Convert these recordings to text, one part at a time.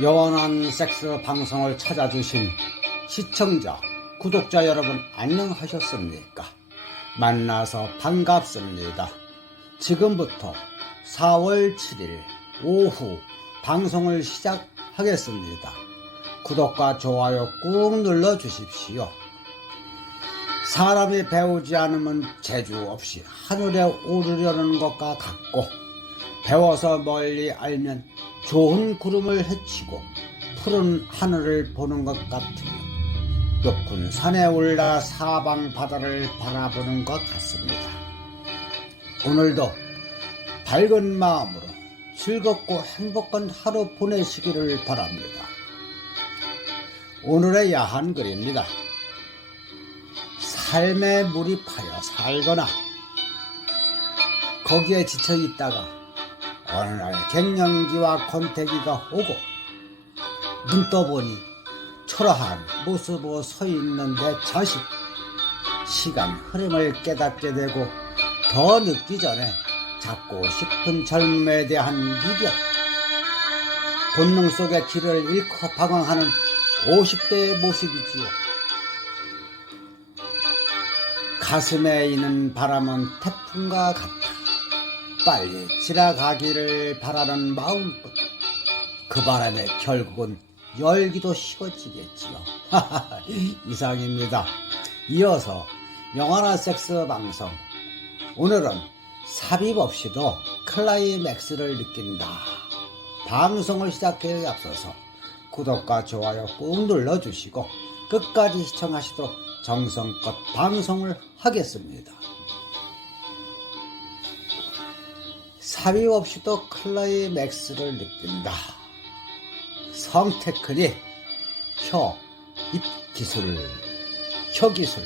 영원한 섹스 방송을 찾아주신 시청자, 구독자 여러분 안녕하셨습니까? 만나서 반갑습니다. 지금부터 4월 7일 오후 방송을 시작하겠습니다. 구독과 좋아요 꾹 눌러주십시오. 사람이 배우지 않으면 재주 없이 하늘에 오르려는 것과 같고, 배워서 멀리 알면 좋은 구름을 헤치고 푸른 하늘을 보는 것 같으며 높은 산에 올라 사방 바다를 바라보는 것 같습니다. 오늘도 밝은 마음으로 즐겁고 행복한 하루 보내시기를 바랍니다. 오늘의 야한 글입니다. 삶에 몰입하여 살거나 거기에 지쳐 있다가 어느 날 갱년기와 권태기가 오고 눈 떠보니 초라한 모습으로 서 있는 내 자식. 시간 흐름을 깨닫게 되고 더 늦기 전에 잡고 싶은 젊음에 대한 미련, 본능 속의 길을 잃고 방황하는 50대의 모습이지요. 가슴에 있는 바람은 태풍과 같아 빨리 지나가기를 바라는 마음뿐. 그 바람에 결국은 열기도 식어지겠지요. 이상입니다. 이어서 영원한 섹스 방송. 오늘은 삽입 없이도 클라이맥스를 느낀다. 방송을 시작하기에 앞서서 구독과 좋아요 꾹 눌러주시고 끝까지 시청하시도록 정성껏 방송을 하겠습니다. 삽입 없이도 클라이맥스를 느낀다. 성테크닉, 입기술, 혀기술.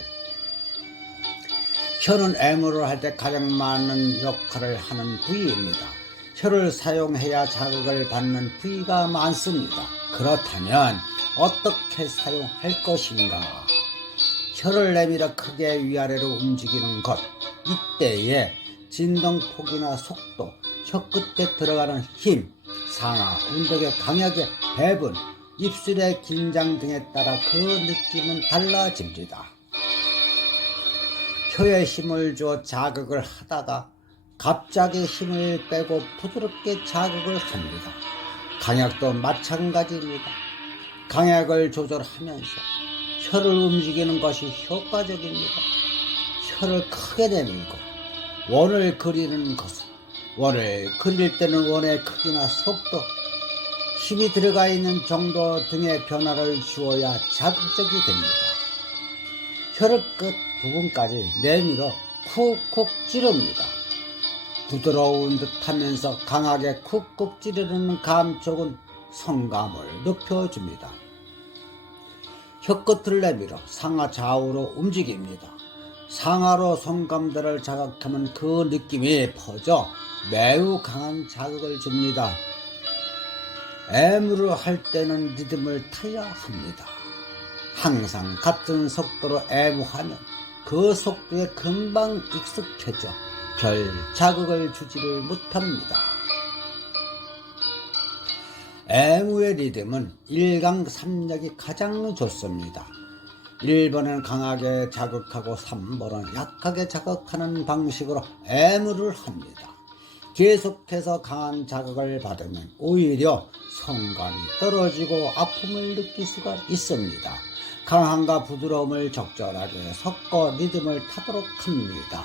혀는 애무를 할 때 가장 많은 역할을 하는 부위입니다. 혀를 사용해야 자극을 받는 부위가 많습니다. 그렇다면 어떻게 사용할 것인가? 혀를 내밀어 크게 위아래로 움직이는 것. 이때에 진동폭이나 속도, 혀끝에 들어가는 힘, 상하, 운동의 강약의 배분, 입술의 긴장 등에 따라 그 느낌은 달라집니다. 혀에 힘을 주어 자극을 하다가 갑자기 힘을 빼고 부드럽게 자극을 합니다. 강약도 마찬가지입니다. 강약을 조절하면서 혀를 움직이는 것이 효과적입니다. 혀를 크게 내밀고 원을 그리는 것은, 원을 그릴 때는 원의 크기나 속도, 힘이 들어가 있는 정도 등의 변화를 주어야 자극적이 됩니다. 혀를 끝 부분까지 내밀어 쿡쿡 찌릅니다. 부드러운 듯 하면서 강하게 쿡쿡 찌르는 감촉은 성감을 높여줍니다. 혀끝을 내밀어 상하 좌우로 움직입니다. 상하로 성감대를 자극하면 그 느낌이 퍼져 매우 강한 자극을 줍니다. 애무를 할 때는 리듬을 타야 합니다. 항상 같은 속도로 애무하면 그 속도에 금방 익숙해져 별 자극을 주지를 못합니다. 애무의 리듬은 1강 3력이 가장 좋습니다. 1번은 강하게 자극하고 3번은 약하게 자극하는 방식으로 애무를 합니다. 계속해서 강한 자극을 받으면 오히려 성감이 떨어지고 아픔을 느낄 수가 있습니다. 강함과 부드러움을 적절하게 섞어 리듬을 타도록 합니다.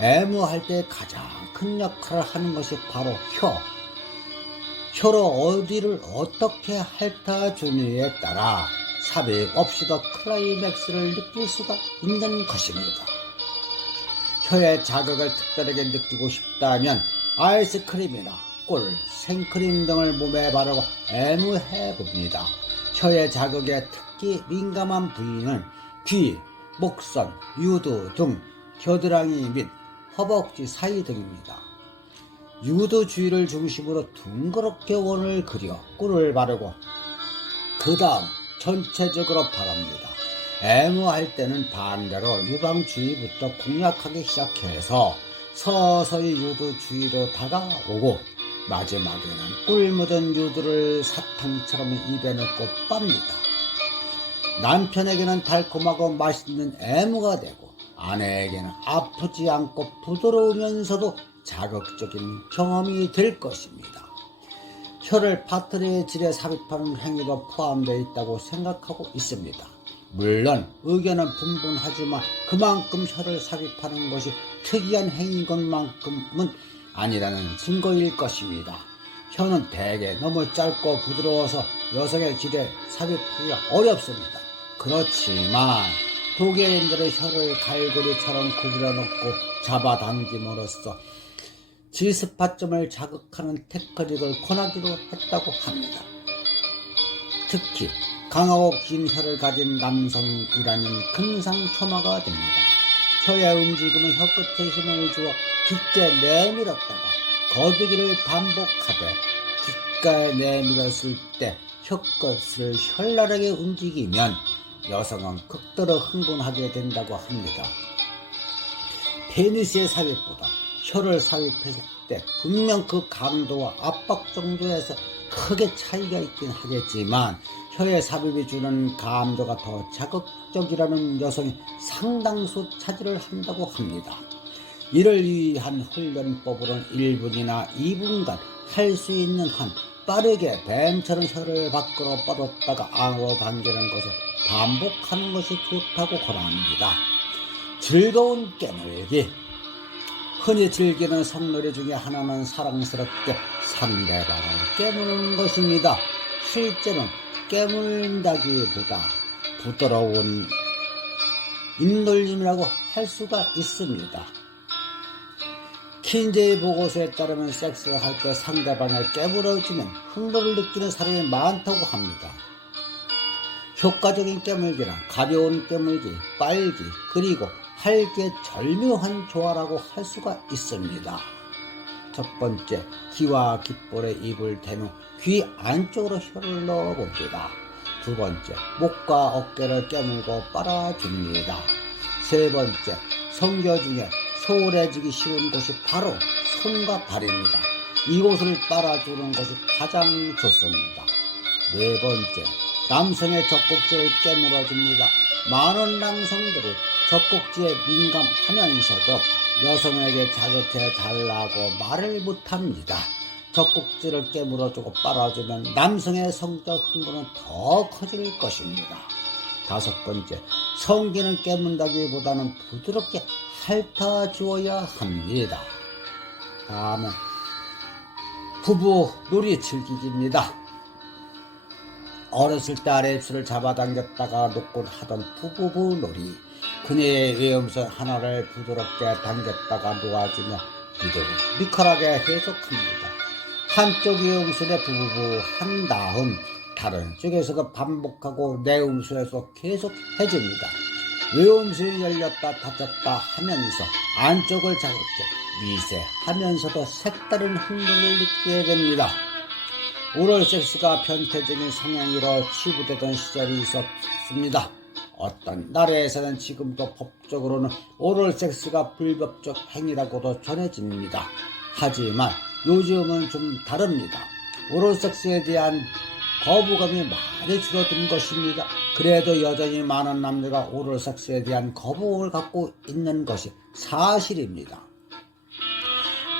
애무할 때 가장 큰 역할을 하는 것이 바로 혀. 혀로 어디를 어떻게 핥아주느냐에 따라 삽입 없이도 클라이맥스를 느낄 수가 있는 것입니다. 혀의 자극을 특별하게 느끼고 싶다면 아이스크림이나 꿀, 생크림 등을 몸에 바르고 애무해 봅니다. 혀의 자극에 특히 민감한 부위는 귀, 목선, 유두 등 겨드랑이 및 허벅지 사이 등입니다. 유두 주위를 중심으로 둥그렇게 원을 그려 꿀을 바르고 그 다음 전체적으로 바릅니다. 애무할 때는 반대로 유방 주위부터 공략하기 시작해서 서서히 유두 주위로 다가오고 마지막에는 꿀 묻은 유두를 사탕처럼 입에 넣고 빱니다. 남편에게는 달콤하고 맛있는 애무가 되고 아내에게는 아프지 않고 부드러우면서도 자극적인 경험이 될 것입니다. 혀를 파트리의 질에 삽입하는 행위가 포함되어 있다고 생각하고 있습니다. 물론 의견은 분분하지만 그만큼 혀를 삽입하는 것이 특이한 행위인 것만큼은 아니라는 증거일 것입니다. 혀는 대개 너무 짧고 부드러워서 여성의 질에 삽입하기가 어렵습니다. 그렇지만 독일인들의 혀를 갈고리처럼 구부려 놓고 잡아당김으로써 G스팟점을 자극하는 테크닉을 권하기도 했다고 합니다. 특히 강하고 긴 혀를 가진 남성이라면 금상첨화가 됩니다. 혀의 움직임은 혀끝에 힘을 주어 깊게 내밀었다가 거두기를 반복하되 귓가에 내밀었을 때 혀끝을 현란하게 움직이면 여성은 극도로 흥분하게 된다고 합니다. 페니스의 삽입보다 혀를 삽입했을 때 분명 그 강도와 압박 정도에서 크게 차이가 있긴 하겠지만 혀의 삽입이 주는 감도가 더 자극적이라는 여성이 상당수 차지를 한다고 합니다. 이를 위한 훈련법으로는 1분이나 2분간 할 수 있는 한 빠르게 뱀처럼 혀를 밖으로 뻗었다가 안으로 당기는 것을 반복하는 것이 좋다고 권합니다. 즐거운 깨물기. 흔히 즐기는 성놀이 중에 하나는 사랑스럽게 상대방을 깨무는 것입니다. 실제는 깨물다기보다 부드러운 입놀림이라고 할 수가 있습니다. 킨제의 보고서에 따르면 섹스를 할 때 상대방을 깨물어주면 흥분을 느끼는 사람이 많다고 합니다. 효과적인 깨물기란 가벼운 깨물기, 빨기, 그리고 할기의 절묘한 조화라고 할 수가 있습니다. 첫 번째, 귀와 귓볼에 입을 대며 귀 안쪽으로 혀를 넣어봅니다. 두 번째, 목과 어깨를 깨물고 빨아줍니다. 세 번째, 성교 중에 소홀해지기 쉬운 곳이 바로 손과 발입니다. 이곳을 빨아주는 것이 가장 좋습니다. 네 번째, 남성의 젖꼭지를 깨물어줍니다. 많은 남성들은 젖꼭지에 민감하면서도 여성에게 자극해 달라고 말을 못합니다. 젖꼭지를 깨물어주고 빨아주면 남성의 성적 흥분은 더 커질 것입니다. 다섯 번째, 성기는 깨문다기보다는 부드럽게 핥아주어야 합니다. 다음은 부부 놀이 즐기기입니다. 어렸을 때 아랫수를 잡아당겼다가 놓곤 하던 부부 놀이. 그녀의 외음선 하나를 부드럽게 당겼다가 놓아주며 이대로 미컬하게 해석합니다. 한쪽 외음선에 부부부 한 다음 다른 쪽에서도 반복하고 내음선에서 계속 해줍니다. 외음선이 열렸다 닫혔다 하면서 안쪽을 자극해 미세하면서도 색다른 흥분을 느끼게 됩니다. 오럴 섹스가 변태적인 성향으로 치부되던 시절이 있었습니다. 어떤 나라에서는 지금도 법적으로는 오럴 섹스가 불법적 행위라고도 전해집니다. 하지만 요즘은 좀 다릅니다. 오럴 섹스에 대한 거부감이 많이 줄어든 것입니다. 그래도 여전히 많은 남자가 오럴 섹스에 대한 거부감을 갖고 있는 것이 사실입니다.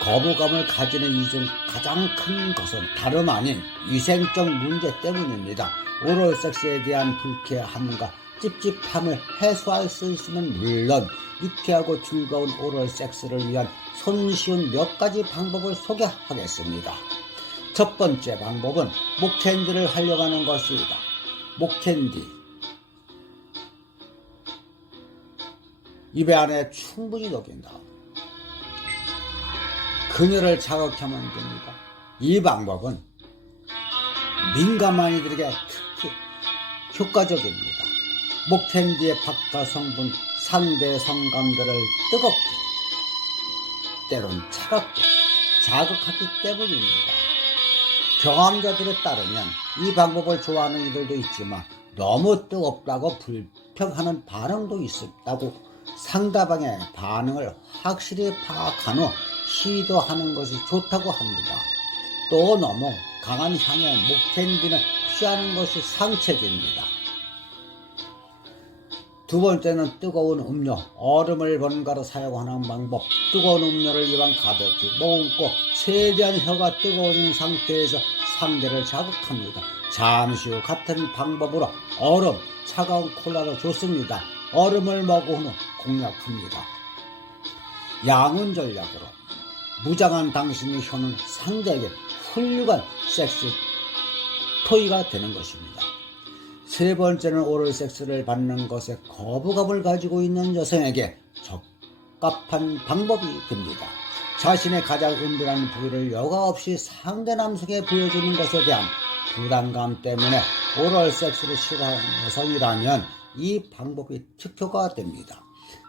거부감을 가지는 이유 중 가장 큰 것은 다름 아닌 위생적 문제 때문입니다. 오럴 섹스에 대한 불쾌함과 찝찝함을 해소할 수 있으면 물론 유쾌하고 즐거운 오럴 섹스를 위한 손쉬운 몇 가지 방법을 소개하겠습니다. 첫 번째 방법은 목캔디를 활용하는 것입니다. 목캔디. 입에 안에 충분히 녹인 다음 그녀를 자극하면 됩니다. 이 방법은 민감한 이들에게 특히 효과적입니다. 목캔디의 박하 성분 상대 성감들을 뜨겁게 때론 차갑게 자극하기 때문입니다. 경험자들에 따르면 이 방법을 좋아하는 이들도 있지만 너무 뜨겁다고 불평하는 반응도 있다고 상대방의 반응을 확실히 파악한 후 시도하는 것이 좋다고 합니다. 또 너무 강한 향의 목캔디는 피하는 것이 상책입니다. 두 번째는 뜨거운 음료, 얼음을 번갈아 사용하는 방법. 뜨거운 음료를 입안 가득히 머금고 최대한 혀가 뜨거워진 상태에서 상대를 자극합니다. 잠시 후 같은 방법으로 얼음, 차가운 콜라도 좋습니다. 얼음을 먹은 후 공략합니다. 양은 전략으로 무장한 당신의 혀는 상대에게 훌륭한 섹스 토이가 되는 것입니다. 세 번째는 오럴 섹스를 받는 것에 거부감을 가지고 있는 여성에게 적합한 방법이 됩니다. 자신의 가장 은밀한 부위를 여과 없이 상대 남성에 보여주는 것에 대한 부담감 때문에 오럴 섹스를 싫어하는 여성이라면 이 방법이 특효가 됩니다.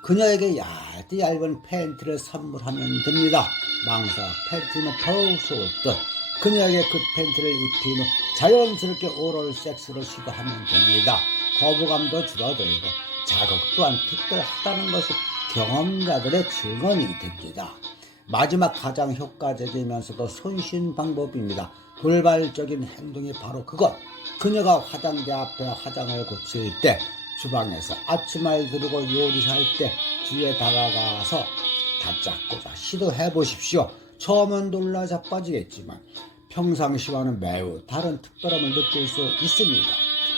그녀에게 얇은 팬티를 선물하면 됩니다. 망사 팬티는 더욱 좋을 듯 그녀에게 그 팬티를 입힌 후 자연스럽게 오럴 섹스를 시도하면 됩니다. 거부감도 줄어들고 자극 또한 특별하다는 것이 경험자들의 증언이 됩니다. 마지막 가장 효과적이면서도 손쉬운 방법입니다. 돌발적인 행동이 바로 그것. 그녀가 화장대 앞에 화장을 고칠 때, 주방에서 아침을 두르고 요리할 때 뒤에 다가가서 다짜고짜 시도해 보십시오. 처음은 놀라 자빠지겠지만 평상시와는 매우 다른 특별함을 느낄 수 있습니다.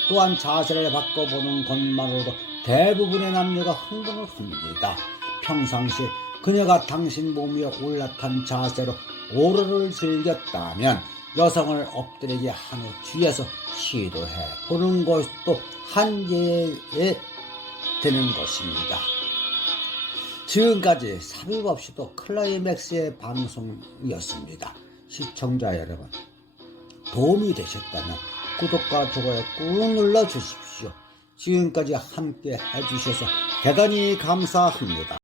또한 자세를 바꿔보는 것만으로도 대부분의 남녀가 흥분을 합니다. 평상시 그녀가 당신 몸 위에 올라탄 자세로 오로를 즐겼다면 여성을 엎드리게 한 후 뒤에서 시도해 보는 것도 한계에 되는 것입니다. 지금까지 삽입 없이도 클라이맥스의 방송이었습니다. 시청자 여러분, 도움이 되셨다면 구독과 좋아요 꾹 눌러주십시오. 지금까지 함께 해주셔서 대단히 감사합니다.